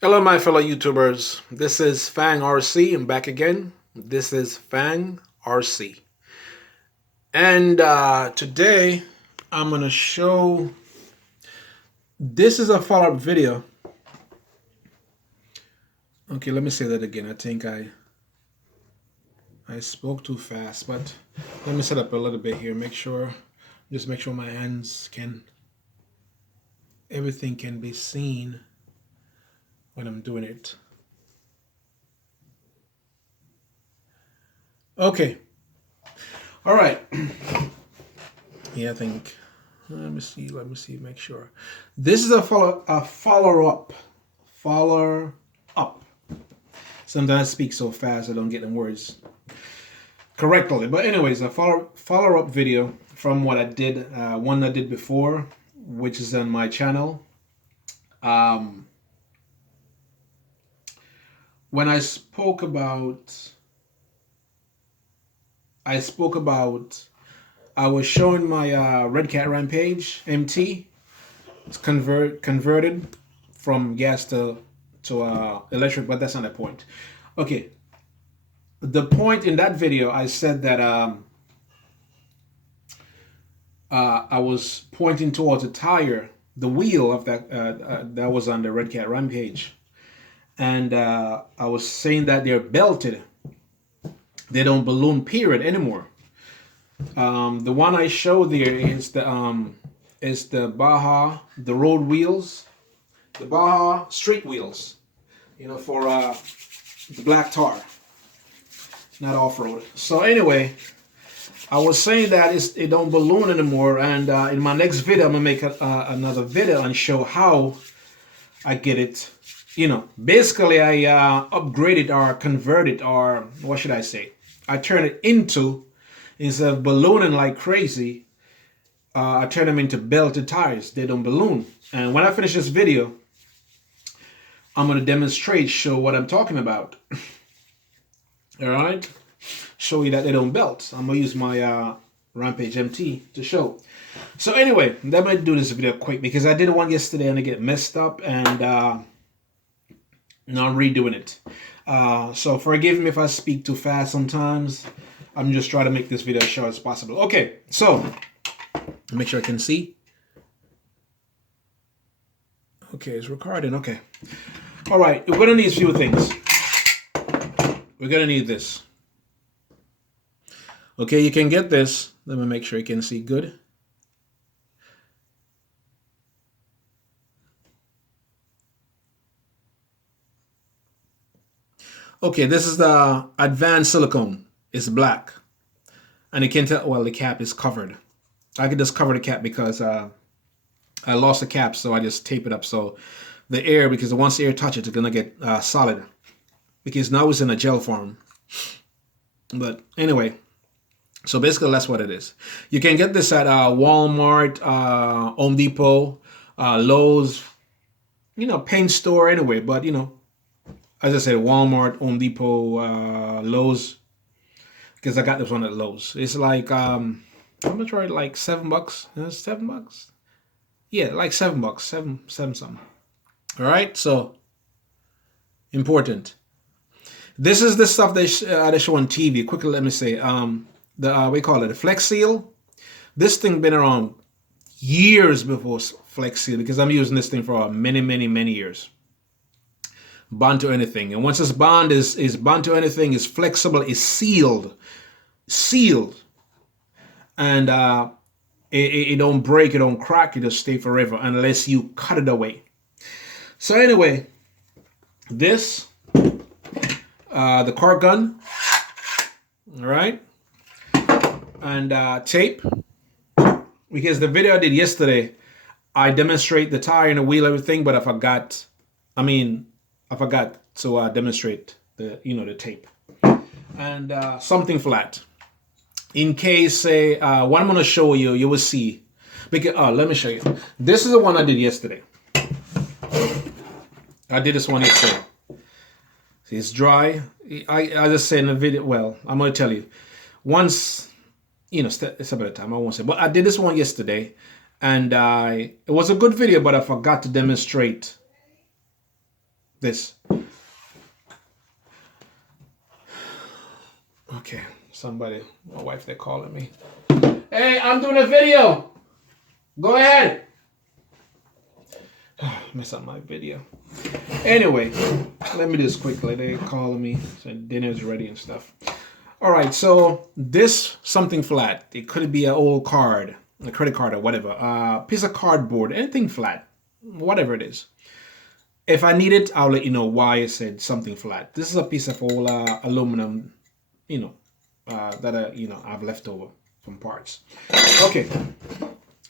Hello, my fellow YouTubers. This is Fang RC. I'm back again. This is Fang RC. And today I'm going to show. This is a follow up video. Okay, let me say that again. I think I spoke too fast, but let me set up a little bit here. Just make sure my hands everything can be seen when I'm doing it. Okay. All right. Yeah, I think. Let me see. Make sure. This is a follow up. Follow up. Sometimes I speak so fast I don't get the words correctly. But anyways, a follow up video from what I did, one I did before, which is on my channel. When I spoke about, I was showing my Red Cat Rampage MT. It's converted from gas to electric, but that's not the point. Okay, the point in that video, I said that I was pointing towards a tire, the wheel of that was on the Red Cat Rampage, and I was saying that they're belted. They don't balloon period anymore. The one I showed there is the Baja, the road wheels, the Baja street wheels, for the black tar, not off-road. So anyway, I was saying that it don't balloon anymore, and in my next video I'm gonna make another video and show how I get it. Basically I upgraded or converted, or what should I say? I turn it into, instead of ballooning like crazy, I turn them into belted tires. They don't balloon. And when I finish this video, I'm going to demonstrate, show what I'm talking about. All right? Show you that they don't belt. I'm going to use my Rampage MT to show. So anyway, let me do this video quick because I did one yesterday and it get messed up, and now I'm redoing it. So forgive me if I speak too fast sometimes. I'm just trying to make this video as short as possible. Okay, so make sure I can see. Okay, it's recording. Okay. All right, we're going to need a few things. We're going to need this. Okay, you can get this. Let me make sure you can see good. Okay, this is the advanced silicone. It's black. And you can tell, well, the cap is covered. I could just cover the cap because I lost the cap, so I just tape it up. So the air, because once the air touches it, it's going to get solid. Because now it's in a gel form. But anyway, so basically that's what it is. You can get this at Walmart, Home Depot, Lowe's, paint store anyway. But, as I said, Walmart, Home Depot, Lowe's. Because I got this one at Lowe's. It's like, I'm gonna try it like $7. $7? Yeah, like $7. Seven something. All right, so important. This is the stuff they show on TV. Quickly, let me say, we call it a Flex Seal. This thing been around years before Flex Seal because I'm using this thing for many years. Bond to anything, and once this bond is bond to anything, is flexible, is sealed, and it don't break, it don't crack, it just stay forever unless you cut it away. So anyway, this the cork gun, all right, and tape, because the video I did yesterday, I demonstrate the tire and the wheel, everything, but I forgot to demonstrate the tape and something flat. In case, say, what I'm going to show you, you will see. Because let me show you. This is the one I did yesterday. I did this one yesterday. See, it's dry. I just say in the video. Well, I'm going to tell you. Once, it's about time. I won't say, but I did this one yesterday, and it was a good video, but I forgot to demonstrate This. Okay, somebody, my wife, they're calling me. Hey, I'm doing a video. Go ahead. Mess up my video. Anyway, let me do this quickly. They're calling me. So dinner's ready and stuff. All right, so this something flat. It could be an old card, a credit card or whatever. Piece of cardboard, anything flat, whatever it is. If I need it, I'll let you know why I said something flat. This is a piece of old aluminum, that I've left over from parts. Okay,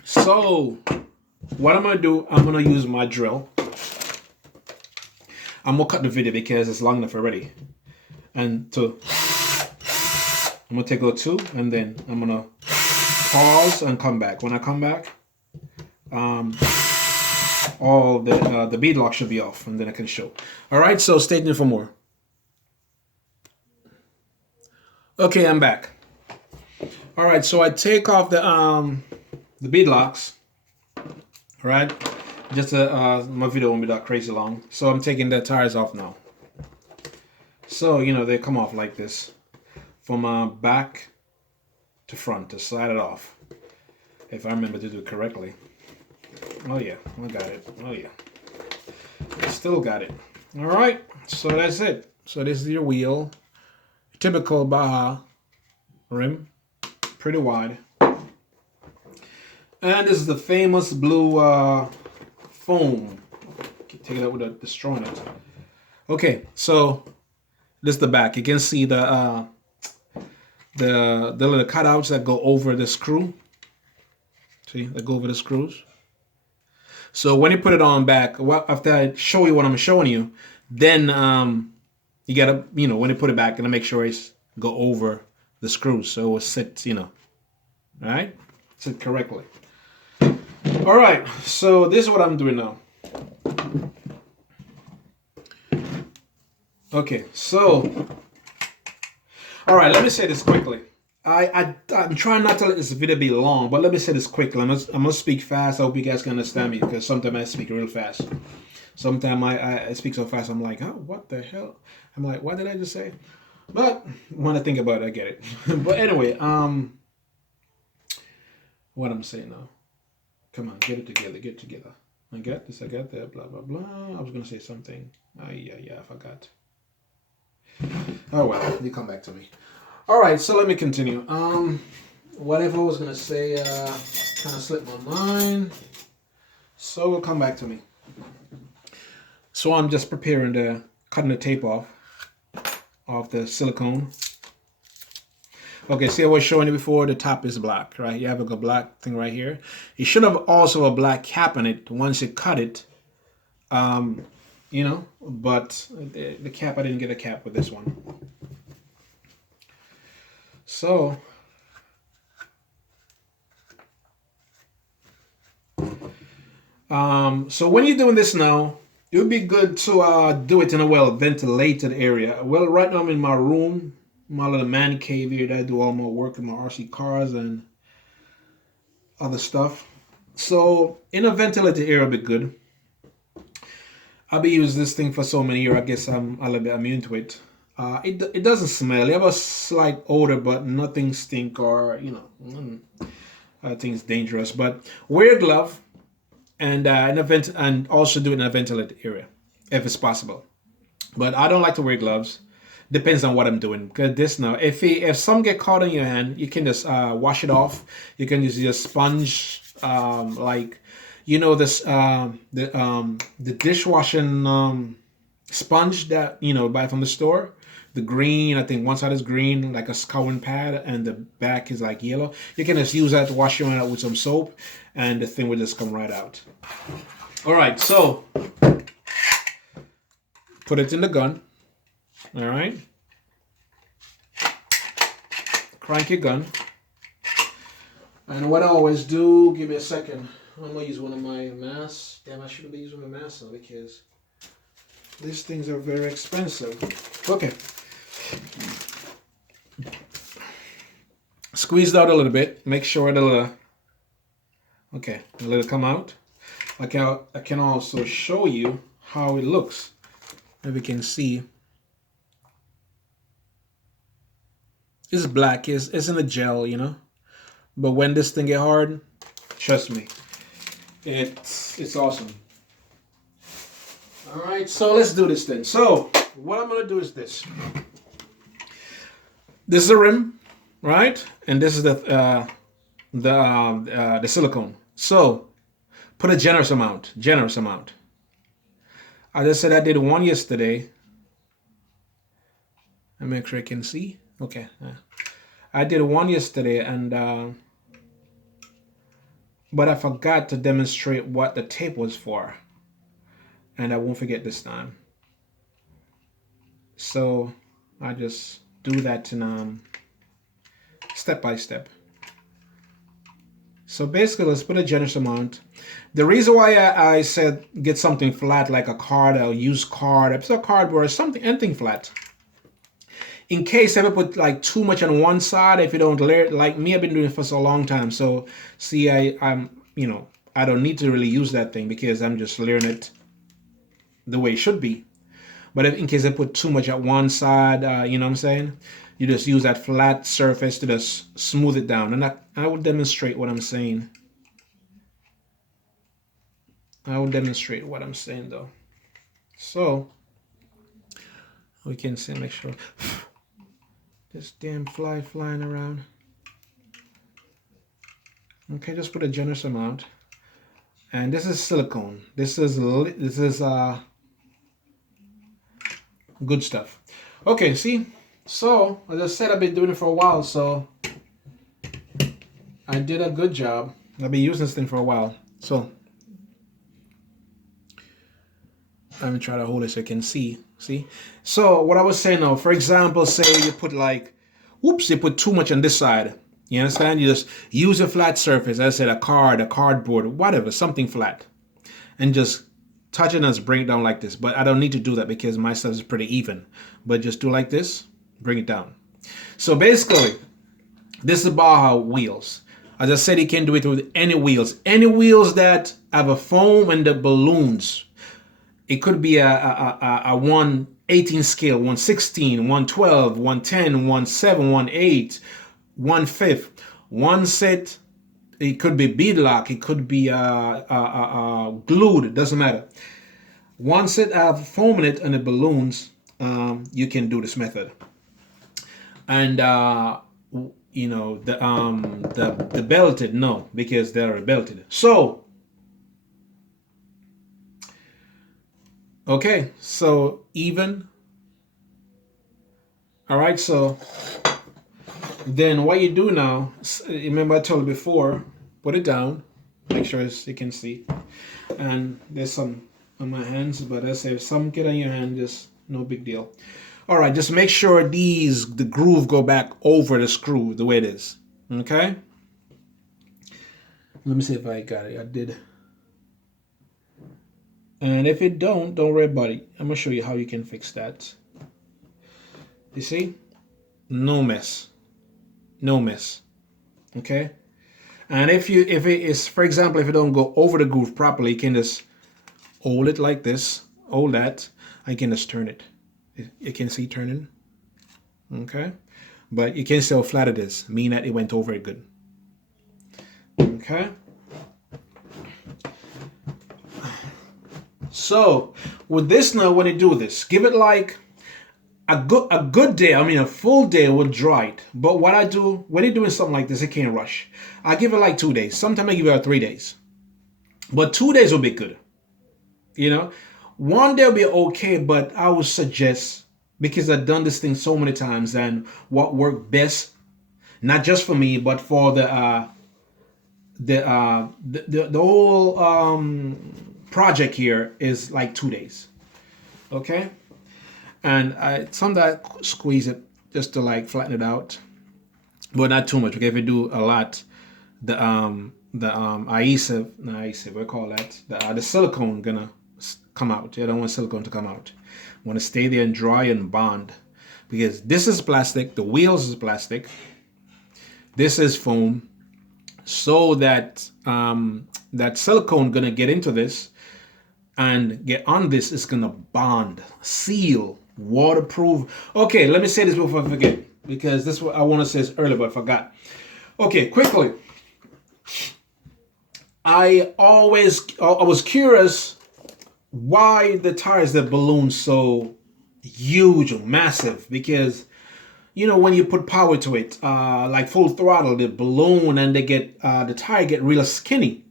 so what I'm gonna do, I'm gonna use my drill. I'm gonna cut the video because it's long enough already, and I'm gonna take a two, and then I'm gonna pause and come back. When I come back, all the bead lock should be off, and then I can show. All right, so stay tuned for more. Okay, I'm back. All right, so I take off the bead locks. All right, just my video won't be that crazy long. So I'm taking the tires off now. So they come off like this, from back to front to slide it off. If I remember to do it correctly. Oh yeah, I got it. Oh yeah, still got it. All right, so that's it. So this is your wheel, typical Baja rim, pretty wide. And this is the famous blue foam. Take it out without destroying it. Okay, so this is the back. You can see the little cutouts that go over the screw. See, that go over the screws. So when you put it on back, after I show you what I'm showing you, then you gotta, when you put it back, gonna make sure it's go over the screws so it sits, all right, sit correctly. All right, so this is what I'm doing now. Okay, so all right, let me say this quickly. I'm trying not to let this video be long, but let me say this quickly. I'm gonna speak fast. I hope you guys can understand me, because sometimes I speak real fast. Sometimes I speak so fast, I'm like, oh, what the hell? I'm like, what did I just say? But when I think about it, I get it. But anyway, what I'm saying now. Come on, get it together, get it together. I got this, I got that, blah, blah, blah. I was gonna say something. Yeah, I forgot. Oh well, you come back to me. All right, so let me continue. Whatever I was gonna say, kind of slipped my mind. So it'll come back to me. So I'm just preparing cutting the tape off the silicone. Okay, see I was showing you before, the top is black, right? You have a black thing right here. You should have also a black cap on it once you cut it. But the cap, I didn't get a cap with this one. So when you're doing this now, it would be good to do it in a well-ventilated area. Well, right now I'm in my room, my little man cave here that I do all my work in my RC cars and other stuff. So in a ventilated area would be good. I've been using this thing for so many years, I guess I'm a little bit immune to it. It doesn't smell. You have a slight odor, but nothing stink or, I think it's dangerous. But wear a glove and also do it in a ventilated area if it's possible. But I don't like to wear gloves. Depends on what I'm doing. Because this now, if some get caught in your hand, you can just wash it off. You can use a sponge, the dishwashing sponge that buy from the store. The green, I think one side is green, like a scouring pad, and the back is like yellow. You can just use that to wash your hand out with some soap, and the thing will just come right out. All right, so put it in the gun. All right, crank your gun. And what I always do, give me a second. I'm gonna use one of my masks. Damn, I shouldn't be using my mask now because these things are very expensive. Okay. Squeeze it out a little bit. Make sure it'll let it come out. I can also show you how it looks If you can see, it's black. It's in a gel, you know. But when this thing get hard, trust me, it's awesome. All right, so let's do this thing. So what I'm gonna do is this. This is the rim, right? And this is the silicone. So put a generous amount. Generous amount. I just said I did one yesterday. Let me make sure I can see. Okay. I did one yesterday, and but I forgot to demonstrate what the tape was for, and I won't forget this time. So I just do that in step by step. So basically, let's put a generous amount. The reason why I said get something flat like a card or used card, it's a cardboard or something, anything flat. In case I ever put like too much on one side, if you don't learn, like me, I've been doing it for so long time. So see, I'm I don't need to really use that thing because I'm just learning it the way it should be. But if in case I put too much at one side, you know what I'm saying? You just use that flat surface to just smooth it down. And I will demonstrate what I'm saying. I will demonstrate what I'm saying though. So we can see, make sure. This damn fly flying around. Okay, just put a generous amount. And this is silicone. This is good stuff. Okay, see? So, as I said, I've been doing it for a while, so I did a good job. I've been using this thing for a while. So, let me try to hold it so you can see. See? So, what I was saying now, for example, say you put like, whoops, you put too much on this side. You understand? You just use a flat surface. As I said, a cardboard, whatever, something flat. And just touch it and bring it down like this. But I don't need to do that because my stuff is pretty even. But just do like this, bring it down. So basically, this is Baja wheels. As I said, you can do it with any wheels. Any wheels that have a foam and the balloons. It could be a 1/18 scale, 1/16, 1/12, 1/10, 1/7, 1/8, 1/5. One set, it could be beadlock, it could be glued, it doesn't matter. One set have foam in it and the balloons, you can do this method. And you know, the belted, no, because they're belted. So okay, so even. All right, so then what you do now, remember I told you before, put it down, make sure you can see. And there's some on my hands, but I say if some get on your hand, just no big deal. All right, just make sure the groove go back over the screw the way it is, okay? Let me see if I got it, I did. And if it don't worry about it. I'm gonna show you how you can fix that. You see? No mess. No mess. Okay? And if it is, for example, if it don't go over the groove properly, you can just hold it like this, hold that, I can just turn it. You can see turning. Okay? But you can see how flat it is, meaning that it went over it good. Okay? So with this now, when you do this, give it like a good day. I mean, a full day will dry it. But what I do when you're doing something like this, it can't rush. I give it like 2 days. Sometimes I give it 3 days. But 2 days will be good. You know, 1 day will be okay. But I would suggest, because I've done this thing so many times, and what worked best, not just for me, but for the whole project here is like 2 days. Okay? And sometimes I squeeze it just to like flatten it out, but not too much. Okay, if you do a lot, the adhesive, we call that the silicone gonna come out. You don't want silicone to come out. You want to stay there and dry and bond, because this is plastic. The wheels is plastic. This is foam, so that that silicone gonna get into this. and get on this, it's gonna bond, seal, waterproof. Okay, let me say this before I forget, because this is what I want to say this earlier, but I forgot. Okay, quickly. I was curious why the tires that balloon so huge or massive, because when you put power to it, like full throttle, the balloon and the tire get real skinny.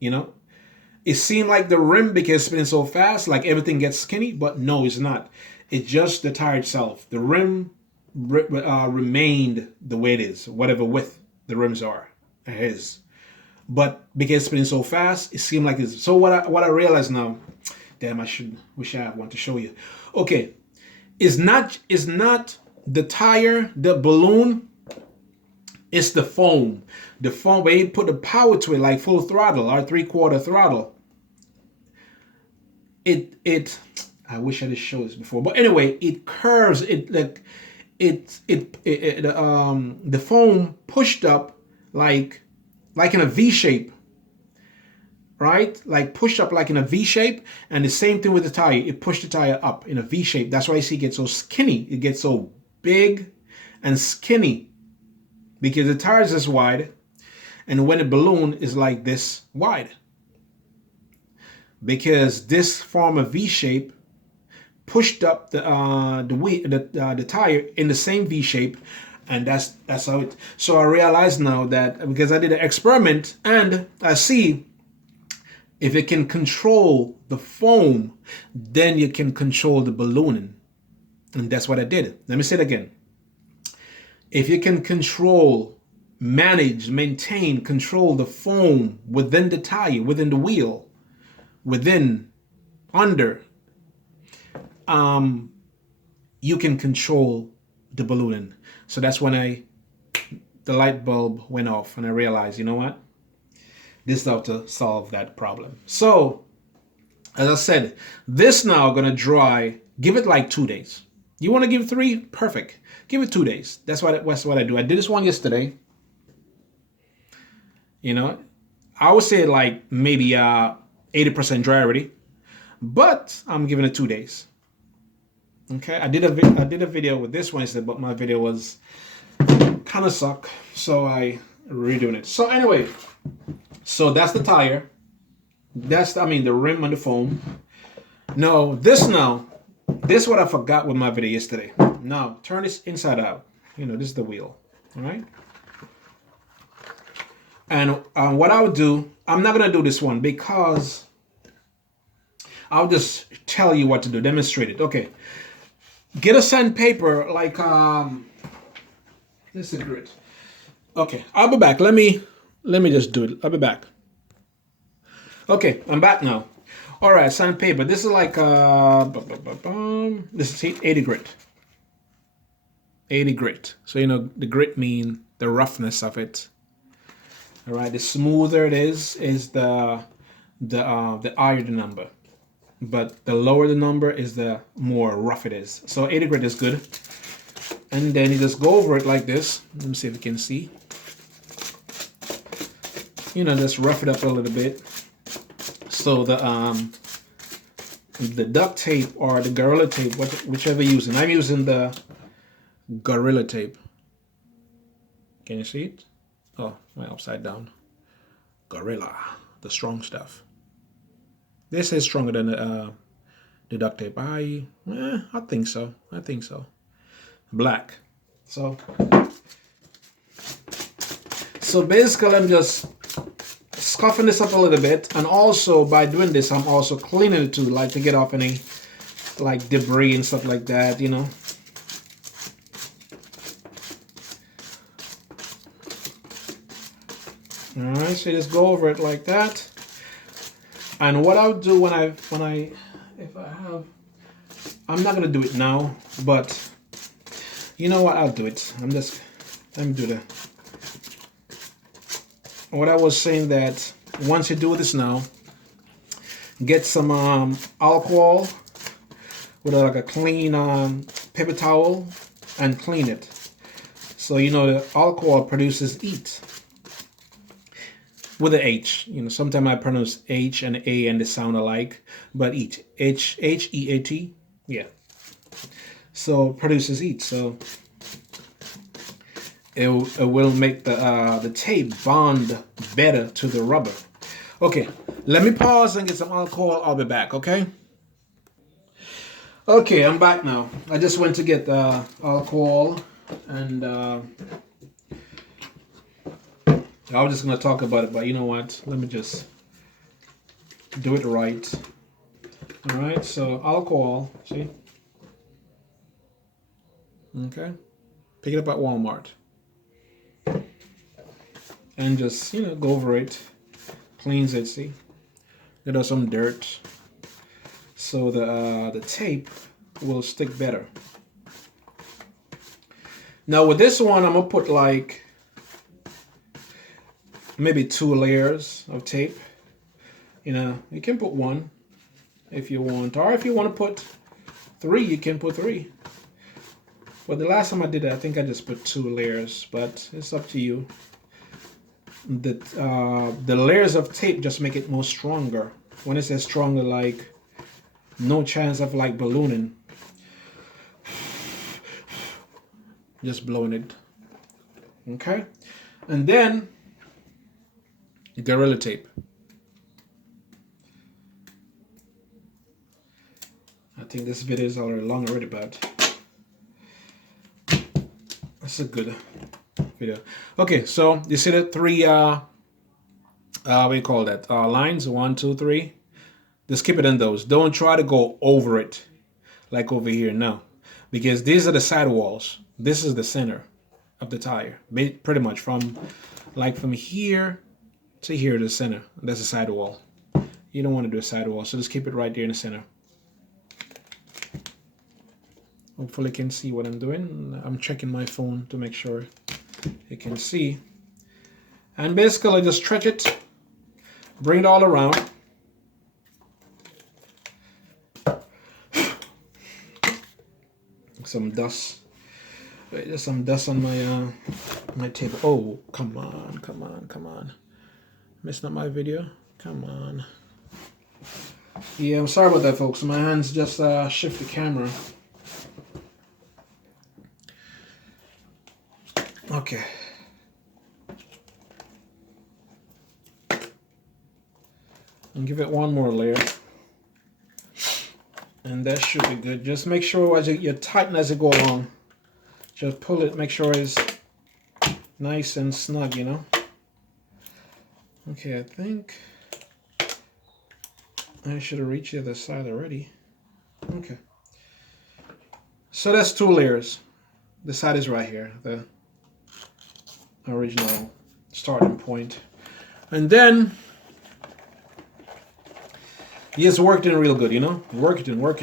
It seemed like the rim, because spinning so fast, like everything gets skinny, but no, it's not. It's just the tire itself. The rim remained the way it is, whatever width the rims are. It is. But because it's spinning so fast, it seemed like it's. So what I realize now, damn, wish I had one to show you. Okay, it's not the tire, the balloon. It's the foam. The foam, where you put the power to it, like full throttle or 3/4 throttle. It. I wish I had shown this before, but anyway, it curves. The foam pushed up like in a V shape, right? Like pushed up like in a V shape, and the same thing with the tire. It pushed the tire up in a V shape. That's why you see it gets so skinny. It gets so big and skinny because the tire is this wide, and when the balloon is like this wide, because this form of V shape pushed up the tire in the same V shape. And that's how it. So I realize now that because I did an experiment, and I see if it can control the foam, then you can control the ballooning. And that's what I did. Let me say it again. If you can control the foam within the tire, within the wheel, under, you can control the ballooning. So that's when the light bulb went off, and I realized, you know what? This is how to solve that problem. So, as I said, this now gonna dry. Give it like 2 days. You want to give it 3? Perfect. Give it 2 days. That's what I do. I did this one yesterday. I would say like maybe 80% dry already, but I'm giving it 2 days. Okay, I did a video with this one, but my video was kind of suck, so I redoing it. So anyway, so that's the tire. The rim and the foam. No, this is what I forgot with my video yesterday. Now turn this inside out. This is the wheel. All right. And what I would do, I'm not gonna do this one because I'll just tell you what to do, demonstrate it. Okay. Get a sandpaper like this is grit. Okay, I'll be back. Let me just do it. I'll be back. Okay, I'm back now. All right, sandpaper. This is like this is 80 grit. 80 grit. So the grit mean the roughness of it. All right, the smoother it is the higher the number. But the lower the number is the more rough it is. So 80 grit is good. And then you just go over it like this. Let me see if you can see. Just rough it up a little bit. So the duct tape or the Gorilla Tape, whichever you're using. I'm using the Gorilla Tape. Can you see it? Oh, my upside down. Gorilla, the strong stuff. This is stronger than the duct tape. I think so. Black. So basically I'm just scuffing this up a little bit, and also by doing this I'm also cleaning it too, like to get off any like debris and stuff like that, Alright, so just go over it like that. And what I'll do if I have, I'm not gonna do it now, but you know what, I'll do it. Let me do that. What I was saying, that once you do this now, get some alcohol with like a clean paper towel and clean it. So the alcohol produces heat. with the H. You know, sometimes I pronounce H and A and they sound alike, but eat. Heat. Yeah. So produces heat. So it will make the tape bond better to the rubber. Okay, let me pause and get some alcohol. I'll be back, okay? Okay, I'm back now. I just went to get the alcohol and I was just going to talk about it, but you know what? Let me just do it right. All right, so alcohol, see? Okay. Pick it up at Walmart. And just, you know, go over it. Cleans it, see? Get out some dirt. So the tape will stick better. Now with this one, I'm going to put like maybe 2 layers of tape. You know, you can put 1 if you want, or if you want to put 3, you can put 3. But the last time I did it, I think I just put 2 layers, but it's up to you. The layers of tape just make it more stronger. When it says stronger, like no chance of like ballooning. Just blowing it. Okay, and then Gorilla Tape. I think this video is already long already, but that's a good video. Okay, so you see the 3 what do you call that? Lines 1, 2, 3. Just keep it in those. Don't try to go over it like over here, no, because these are the side walls. This is the center of the tire, pretty much from here to here to the center. That's the side wall. You don't want to do a side wall, so just keep it right there in the center. Hopefully you can see what I'm doing. I'm checking my phone to make sure you can see. And basically just stretch it, bring it all around. Some dust. There's some dust on my table. Oh, come on. Missing up my video. Come on. Yeah, I'm sorry about that, folks. My hands just shift the camera. Okay. And give it 1 more layer. And that should be good. Just make sure as you tighten as you go along. Just pull it, make sure it's nice and snug, you know. Okay, I think I should have reached the other side already. Okay. So that's 2 layers. The side is right here, the original starting point. And then you just work it in real good, you know? Work it in. Work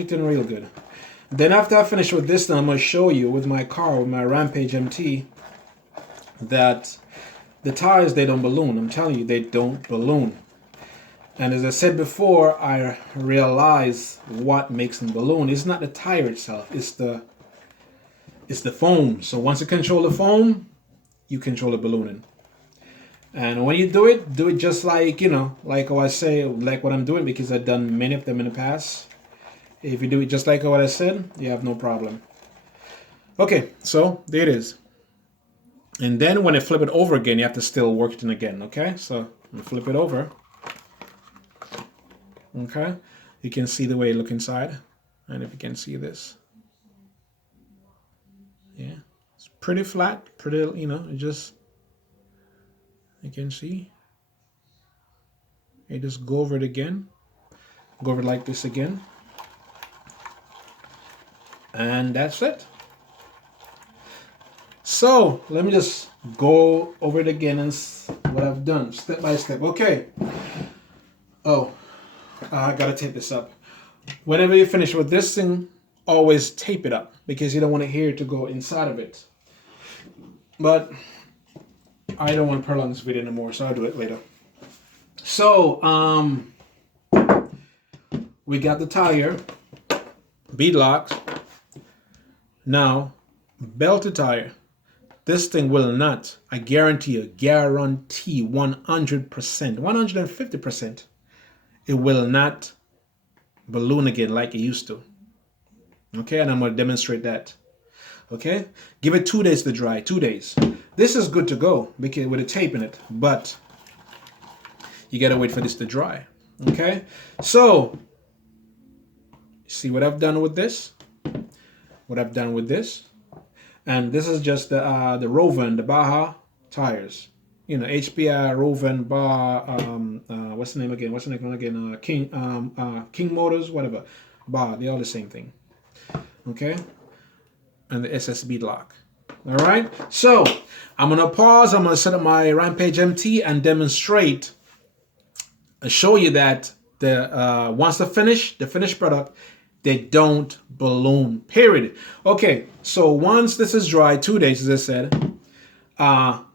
it in real good. Then after I finish with this, now I'm going to show you with my car, with my Rampage MT, that the tires, they don't balloon. I'm telling you, they don't balloon. And as I said before, I realize what makes them balloon. It's not the tire itself, it's the foam. So once you control the foam, you control the ballooning. And when you do it just like, you know, like how I say, like what I'm doing, because I've done many of them in the past. If you do it just like what I said, you have no problem. Okay, so there it is. And then when I flip it over again, you have to still work it in again, okay? So I'm gonna flip it over. Okay, you can see the way it looks inside. And if you can see this. Yeah, it's pretty flat, pretty, you know, it just, you can see. You just go over it again. Go over it like this again. And that's it. So let me just go over it again and what I've done step by step. Okay. Oh, I gotta tape this up. Whenever you finish with this thing, always tape it up because you don't want to hear it to go inside of it. But I don't want to prolong this video anymore, so I'll do it later. So we got the tire bead locked. Now belted tire, this thing will not, I guarantee 100%, 150%, it will not balloon again like it used to. Okay, and I'm going to demonstrate that. Okay, give it 2 days to dry, 2 days. This is good to go because with a tape in it, but you gotta wait for this to dry. Okay, so see what I've done with this? What I've done with this? And this is just the Rovan, the Baja tires. You know, HPI, Rovan, Baja, what's the name again? What's the name again? King Motors, whatever. Baja, they're all the same thing. Okay, and the SSB lock. All right, so I'm gonna pause. I'm gonna set up my Rampage MT and demonstrate and show you that the once the finished product, they don't balloon. Period. Okay, so once this is dry, 2 days, as I said,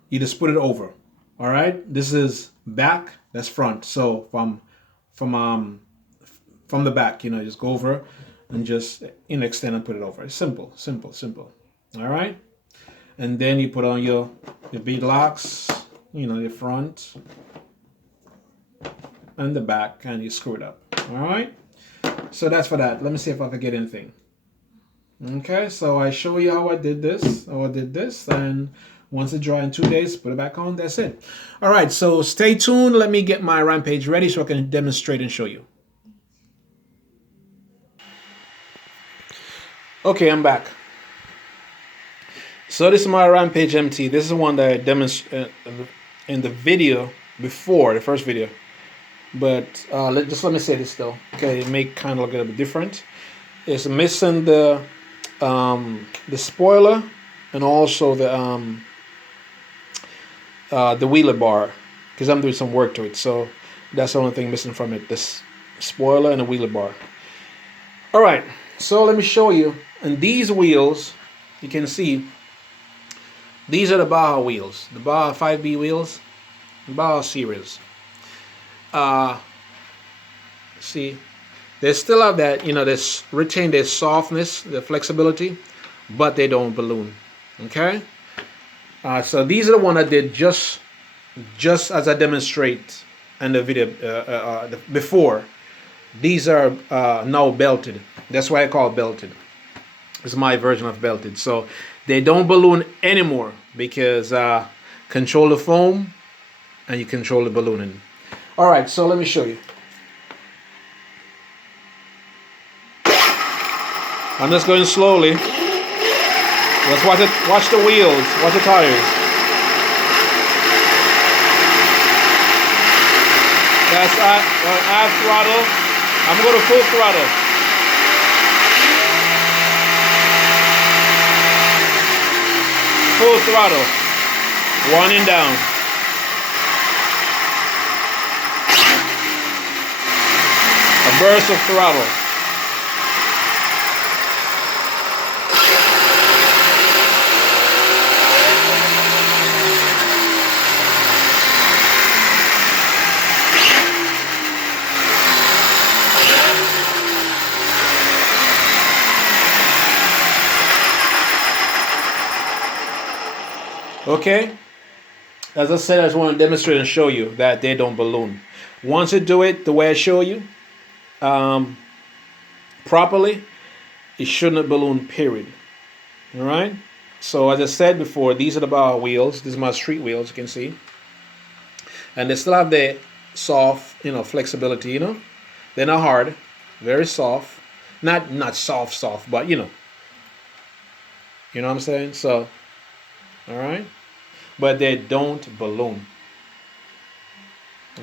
you just put it over. All right, this is back. That's front. So from the back, you know, just go over and just extend and put it over. It's simple, simple, simple. All right, and then you put on your bead locks, you know, the front and the back, and you screw it up. All right, so that's for that. Let me see if I can get anything. Okay, so I show you how I did this, and once it dry in 2 days, put it back on. That's it. All right, so stay tuned. Let me get my Rampage ready so I can demonstrate and show you. Okay, I'm back. So this is my Rampage MT. This is one that I demonstrated in the video before, the first video. But just let me say this though. Okay, it may kind of look a little bit different. It's missing the spoiler and also the wheeler bar, because I'm doing some work to it. So that's the only thing missing from it: this spoiler and the wheeler bar. All right, so let me show you. And these wheels, you can see, these are the Baja wheels, the Baja 5B wheels, the Baja series. See, they still have that, you know, this retain their softness, the flexibility, but they don't balloon. Okay, so these are the one I did just as I demonstrate in the video before. These are now belted. That's why I call it belted. It's my version of belted. So they don't balloon anymore because control the foam and you control the ballooning. All right, so let me show you. I'm just going slowly. Let's watch the wheels, watch the tires. That's at throttle. I'm going to full throttle. Full throttle. Winding down. A burst of throttle. Okay, as I said, I just want to demonstrate and show you that they don't balloon. Once you do it the way I show you, properly, it shouldn't balloon, period. All right, so as I said before, these are the Baja wheels. These are my street wheels, you can see, and they still have the soft, you know, flexibility. You know, they're not hard, very soft, not soft, but you know what I'm saying. So, all right, but they don't balloon.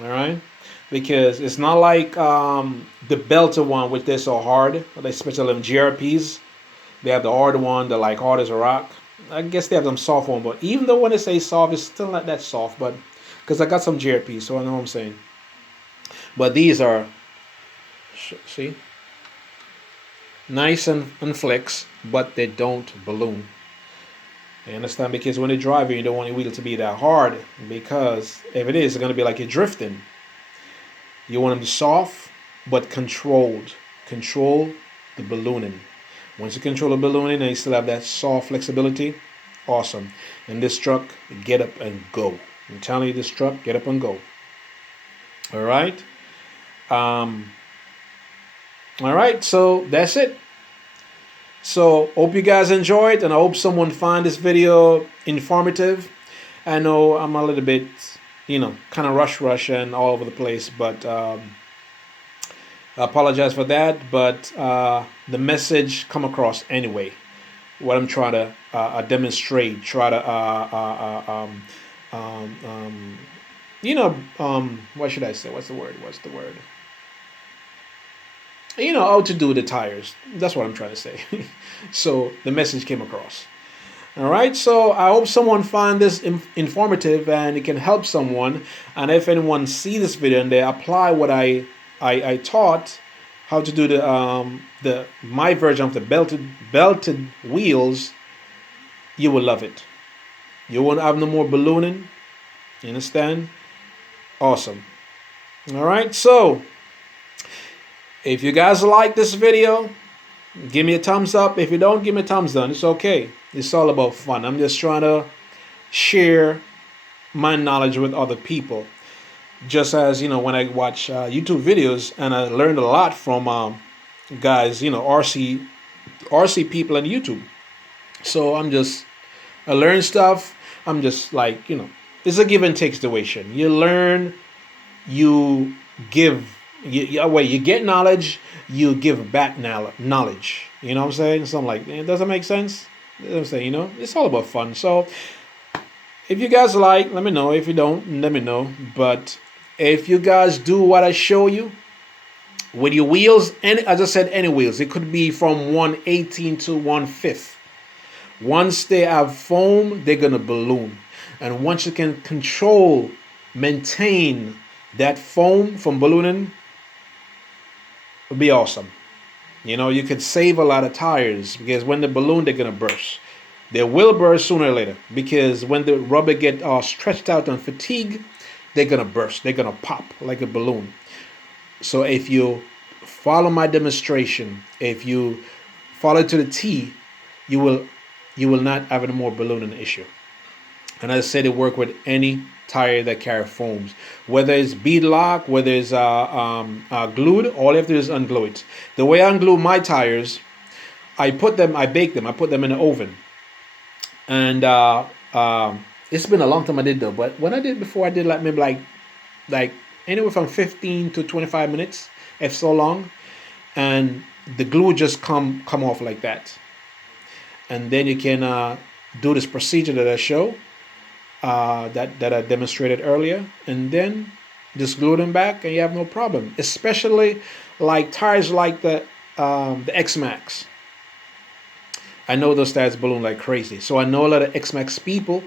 All right, because it's not like the belted one, which they're so hard, especially them GRPs. They have the hard one, they're like hard as a rock. I guess they have some soft one, but even though when they say soft, it's still not that soft. But because I got some GRPs, so I know what I'm saying. But these are, see, nice and flex, but they don't balloon. You understand? Because when you're driving, you don't want your wheel to be that hard, because if it is, it's going to be like you're drifting. You want them to be soft, but controlled. Control the ballooning. Once you control the ballooning and you still have that soft flexibility, awesome. And this truck, get up and go. I'm telling you, this truck, get up and go. All right. All right, so that's it. So hope you guys enjoyed, and I hope someone find this video informative. I know I'm a little bit, kind of rush and all over the place, but I apologize for that. But the message come across anyway. What I'm trying to demonstrate, try to what should I say? What's the word? How to do the tires. That's what I'm trying to say. So the message came across. All right. So I hope someone find this informative and it can help someone. And if anyone see this video and they apply what I taught, how to do the my version of the belted wheels, you will love it. You won't have no more ballooning. You understand? Awesome. All right. So if you guys like this video, give me a thumbs up. If you don't, give me a thumbs down. It's okay. It's all about fun. I'm just trying to share my knowledge with other people. Just as, when I watch YouTube videos, and I learned a lot from guys, RC people on YouTube. So I learn stuff. I'm just like, it's a give and take situation. You learn, you give. You get knowledge, you give back knowledge. You know what I'm saying? Something like that. Does that make sense? You know what I'm saying? It's all about fun. So if you guys like, let me know. If you don't, let me know. But if you guys do what I show you with your wheels, and as I said, any wheels, it could be from 1/18 to 1/5. Once they have foam, they're gonna balloon. And once you can maintain that foam from ballooning, would be awesome. You could save a lot of tires, because when they balloon, they're gonna burst. They will burst sooner or later, because when the rubber get stretched out and fatigue, they're gonna burst. They're gonna pop like a balloon. So if you follow my demonstration, if you follow to the T, you will not have any more ballooning issue. And as I said, it work with any tire that carry foams, whether it's bead lock, whether it's glued. All you have to do is unglue it. The way I unglue my tires, I bake them, I put them in the oven. And it's been a long time I did though, but when I did before, I did like anywhere from 15 to 25 minutes, if so long, and the glue just come off like that. And then you can do this procedure that I show. That I demonstrated earlier, and then just glue them back, and you have no problem. Especially like tires like the X-Max. I know those tires balloon like crazy, so I know a lot of X-Max people